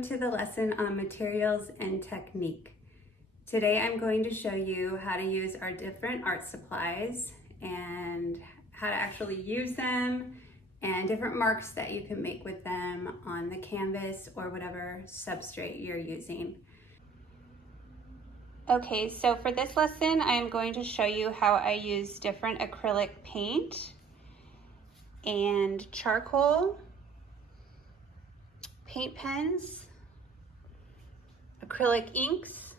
welcome to the lesson on materials and technique. Today I'm going to show you how to use our different art supplies and how to actually use them and different marks that you can make with them on the canvas or whatever substrate you're using. Okay, so for this lesson I am going to show you how I use different acrylic paint and charcoal, paint pens, acrylic inks,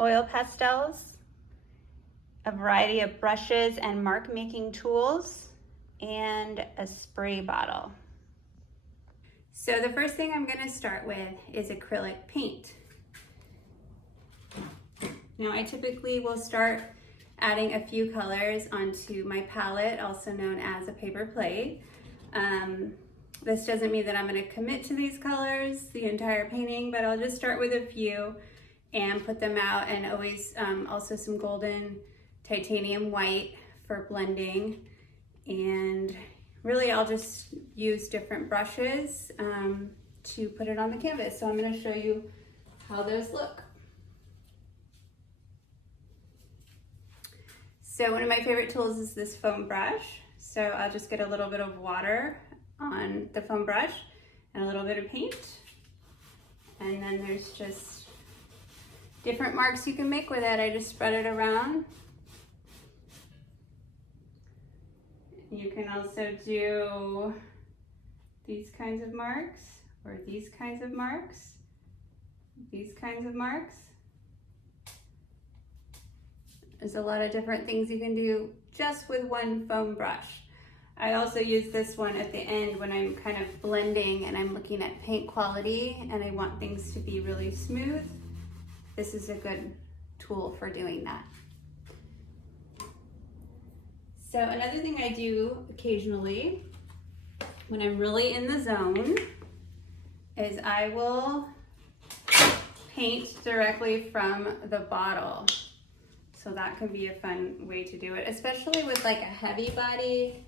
oil pastels, a variety of brushes and mark making tools, and a spray bottle. So the first thing I'm going to start with is acrylic paint. Now I typically will start adding a few colors onto my palette, also known as a paper plate. This doesn't mean that I'm going to commit to these colors the entire painting, but I'll just start with a few and put them out, and always also some golden titanium white for blending. And really I'll just use different brushes to put it on the canvas. So I'm going to show you how those look. So one of my favorite tools is this foam brush. So I'll just get a little bit of water on the foam brush and a little bit of paint. And then there's just different marks you can make with it. I just spread it around. You can also do these kinds of marks, or these kinds of marks, these kinds of marks. There's a lot of different things you can do just with one foam brush. I also use this one at the end when I'm kind of blending and I'm looking at paint quality and I want things to be really smooth. This is a good tool for doing that. So another thing I do occasionally when I'm really in the zone is I will paint directly from the bottle. So that can be a fun way to do it, especially with like a heavy body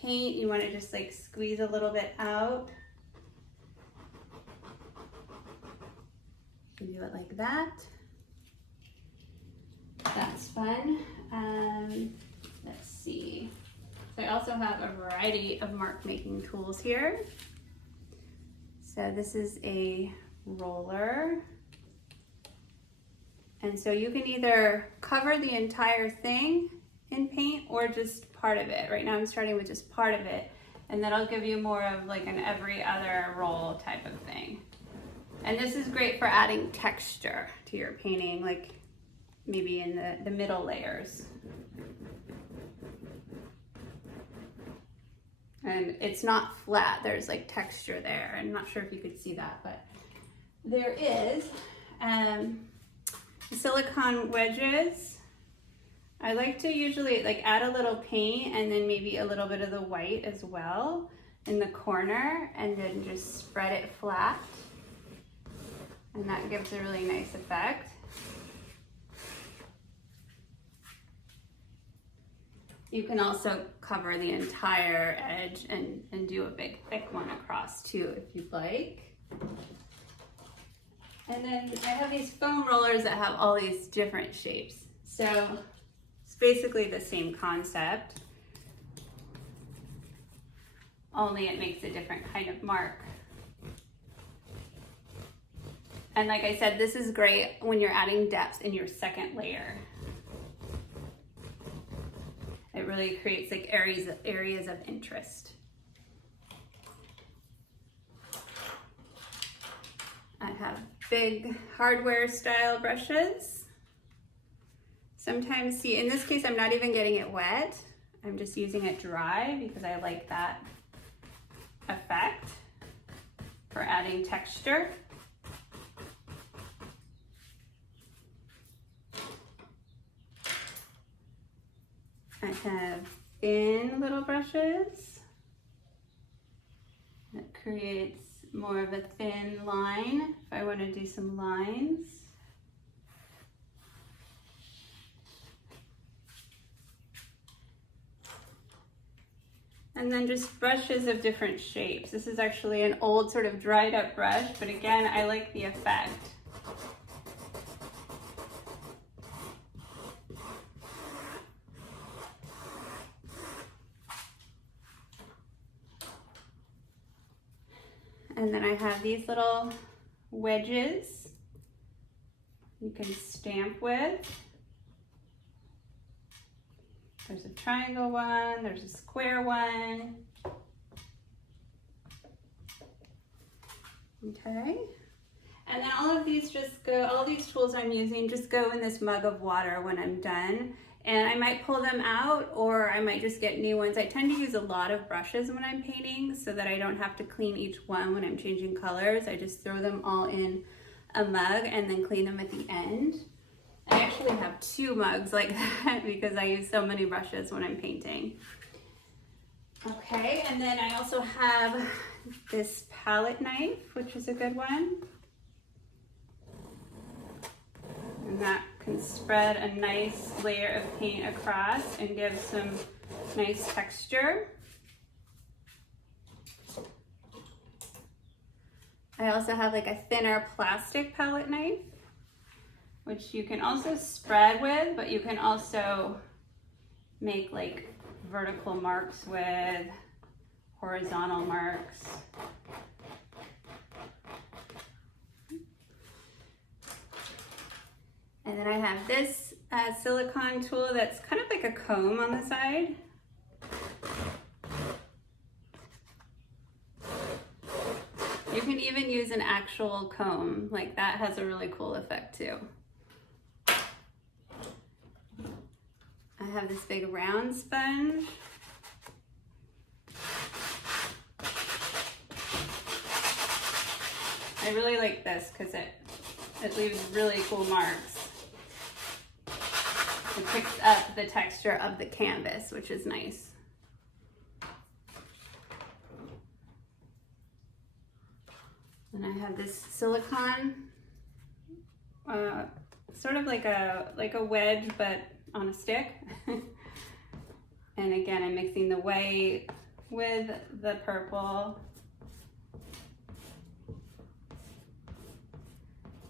paint. You want to just like squeeze a little bit out. You can do it like that. That's fun. Let's see. So I also have a variety of mark making tools here. So this is a roller. And so you can either cover the entire thing in paint or just part of it. Right now I'm starting with just part of it, and then I'll give you more of like an every other roll type of thing. And this is great for adding texture to your painting, like maybe in the middle layers. And it's not flat, there's like texture there. I'm not sure if you could see that, but there is. Silicone wedges. I like to usually like add a little paint and then maybe a little bit of the white as well in the corner, and then just spread it flat. And that gives a really nice effect. You can also cover the entire edge and do a big thick one across too if you'd like. And then I have these foam rollers that have all these different shapes. So it's basically the same concept, only it makes a different kind of mark. And like I said, this is great when you're adding depth in your second layer. It really creates like areas of interest. I have big hardware style brushes. Sometimes, see, in this case, I'm not even getting it wet. I'm just using it dry because I like that effect for adding texture. I have thin little brushes that creates more of a thin line if I want to do some lines. And then just brushes of different shapes. This is actually an old sort of dried up brush, but again, I like the effect. And then I have these little wedges you can stamp with. There's a triangle one, there's a square one. Okay. And then all of these just go, all these tools I'm using just go in this mug of water when I'm done. And I might pull them out or I might just get new ones. I tend to use a lot of brushes when I'm painting so that I don't have to clean each one when I'm changing colors. I just throw them all in a mug and then clean them at the end. I actually have 2 mugs like that because I use so many brushes when I'm painting. Okay, and then I also have this palette knife, which is a good one. And that can spread a nice layer of paint across and give some nice texture. I also have like a thinner plastic palette knife, which you can also spread with, but you can also make like vertical marks with, horizontal marks. And then I have this silicone tool that's kind of like a comb on the side. You can even use an actual comb, like that has a really cool effect too. I have this big round sponge. I really like this because it leaves really cool marks. It picks up the texture of the canvas, which is nice. And I have this silicone, sort of like a wedge, but on a stick. And again, I'm mixing the white with the purple.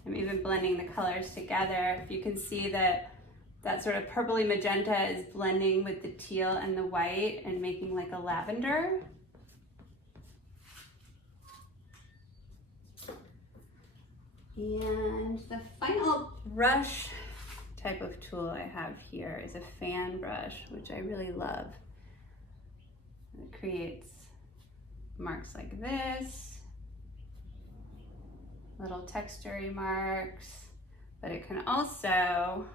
I'm even blending the colors together. If you can see that sort of purpley magenta is blending with the teal and the white and making like a lavender. And the final brush type of tool I have here is a fan brush, which I really love. It creates marks like this, little textury marks, but it can also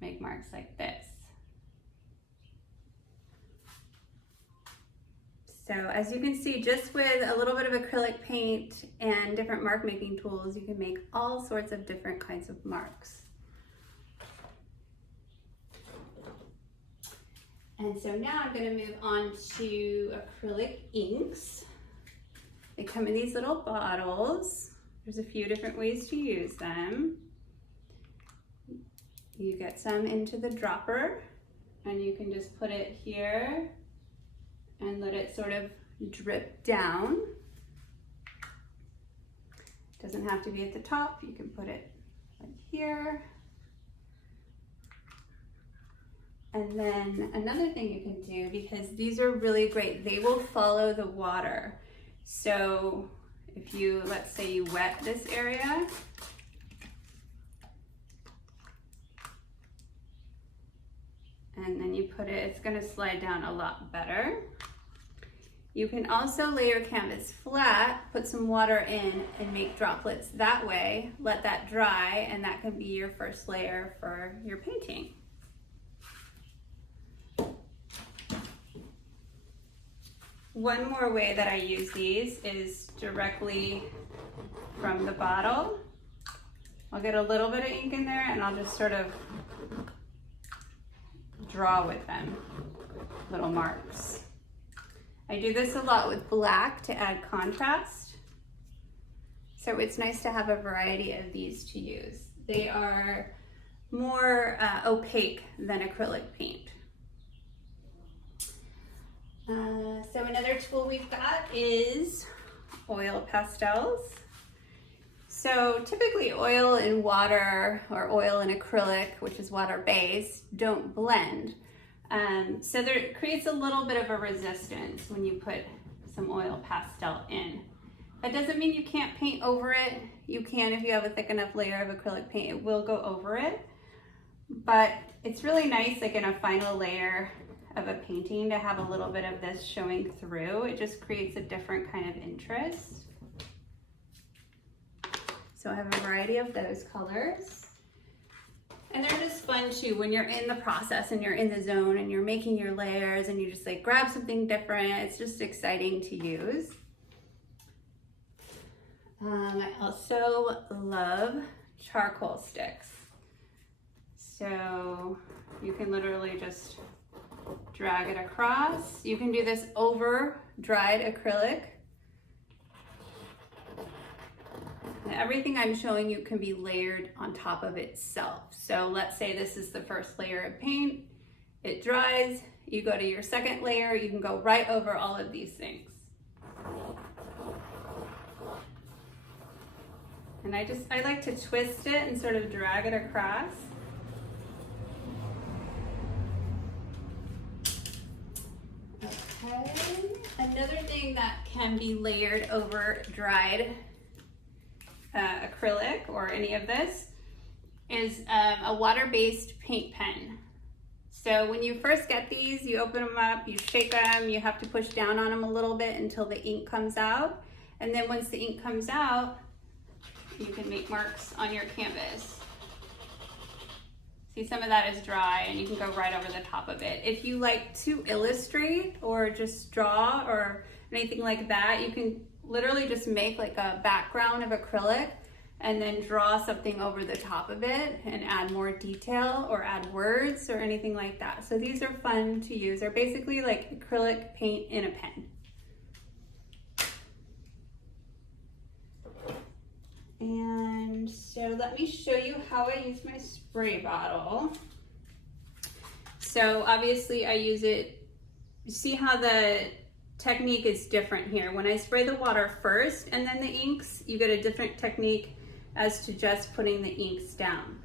make marks like this. So as you can see, just with a little bit of acrylic paint and different mark making tools, you can make all sorts of different kinds of marks. And so now I'm going to move on to acrylic inks. They come in these little bottles. There's a few different ways to use them. You get some into the dropper and you can just put it here and let it sort of drip down. It doesn't have to be at the top. You can put it like here. And then another thing you can do, because these are really great, they will follow the water. So if you, let's say you wet this area, and then you put it, it's gonna slide down a lot better. You can also lay your canvas flat, put some water in and make droplets that way, let that dry, and that can be your first layer for your painting. One more way that I use these is directly from the bottle. I'll get a little bit of ink in there and I'll just sort of draw with them, little marks. I do this a lot with black to add contrast. So it's nice to have a variety of these to use. They are more opaque than acrylic paint. So another tool we've got is oil pastels. So typically oil and water or oil and acrylic, which is water-based, don't blend. So there creates a little bit of a resistance when you put some oil pastel in. That doesn't mean you can't paint over it. You can if you have a thick enough layer of acrylic paint, it will go over it. But it's really nice, like in a final layer of a painting, to have a little bit of this showing through. It just creates a different kind of interest. So I have a variety of those colors. And they're just fun too when you're in the process and you're in the zone and you're making your layers and you just like grab something different. It's just exciting to use. I also love charcoal sticks. So you can literally just drag it across. You can do this over dried acrylic. And everything I'm showing you can be layered on top of itself. So let's say this is the first layer of paint. It dries, you go to your second layer, you can go right over all of these things. And I like to twist it and sort of drag it across. Okay, another thing that can be layered over dried acrylic or any of this is a water-based paint pen. So when you first get these, you open them up, you shake them, you have to push down on them a little bit until the ink comes out. And then once the ink comes out, you can make marks on your canvas. See, some of that is dry and you can go right over the top of it. If you like to illustrate or just draw or anything like that, you can literally just make like a background of acrylic and then draw something over the top of it and add more detail or add words or anything like that. So these are fun to use. They're basically like acrylic paint in a pen. And so let me show you how I use my spray bottle. So obviously I use it, you see how the technique is different here. When I spray the water first and then the inks, you get a different technique as to just putting the inks down.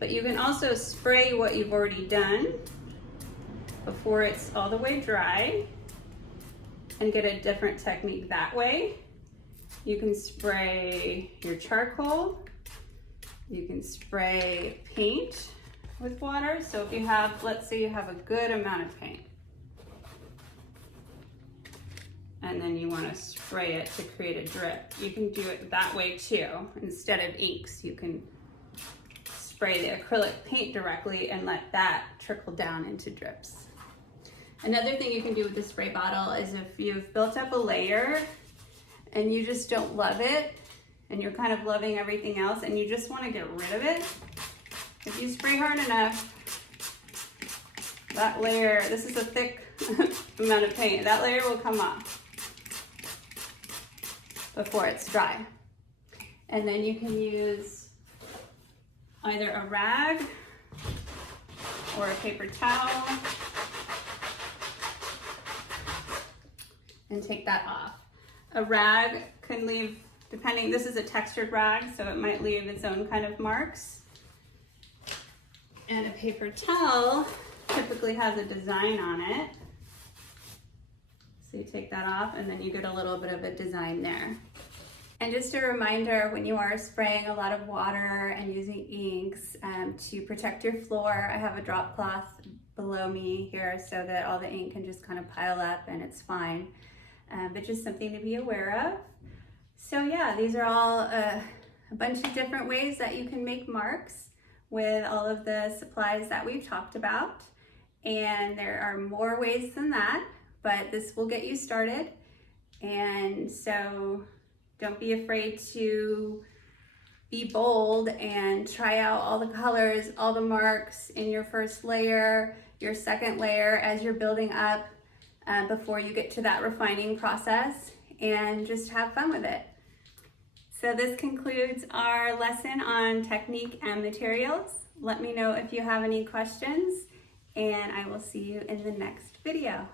But you can also spray what you've already done before it's all the way dry and get a different technique that way. You can spray your charcoal. You can spray paint with water. So if you have, let's say you have a good amount of paint, and then you want to spray it to create a drip, you can do it that way too. Instead of inks, you can spray the acrylic paint directly and let that trickle down into drips. Another thing you can do with the spray bottle is if you've built up a layer and you just don't love it, and you're kind of loving everything else, and you just want to get rid of it, if you spray hard enough, that layer, this is a thick amount of paint, that layer will come off before it's dry. And then you can use either a rag or a paper towel and take that off. A rag can leave, depending, this is a textured rag, so it might leave its own kind of marks. And a paper towel typically has a design on it. So you take that off and then you get a little bit of a design there. And just a reminder, when you are spraying a lot of water and using inks, to protect your floor, I have a drop cloth below me here so that all the ink can just kind of pile up and it's fine. But just something to be aware of. So yeah, these are all a bunch of different ways that you can make marks with all of the supplies that we've talked about. And there are more ways than that, but this will get you started. And so don't be afraid to be bold and try out all the colors, all the marks in your first layer, your second layer as you're building up before you get to that refining process, and just have fun with it. So this concludes our lesson on technique and materials. Let me know if you have any questions, and I will see you in the next video.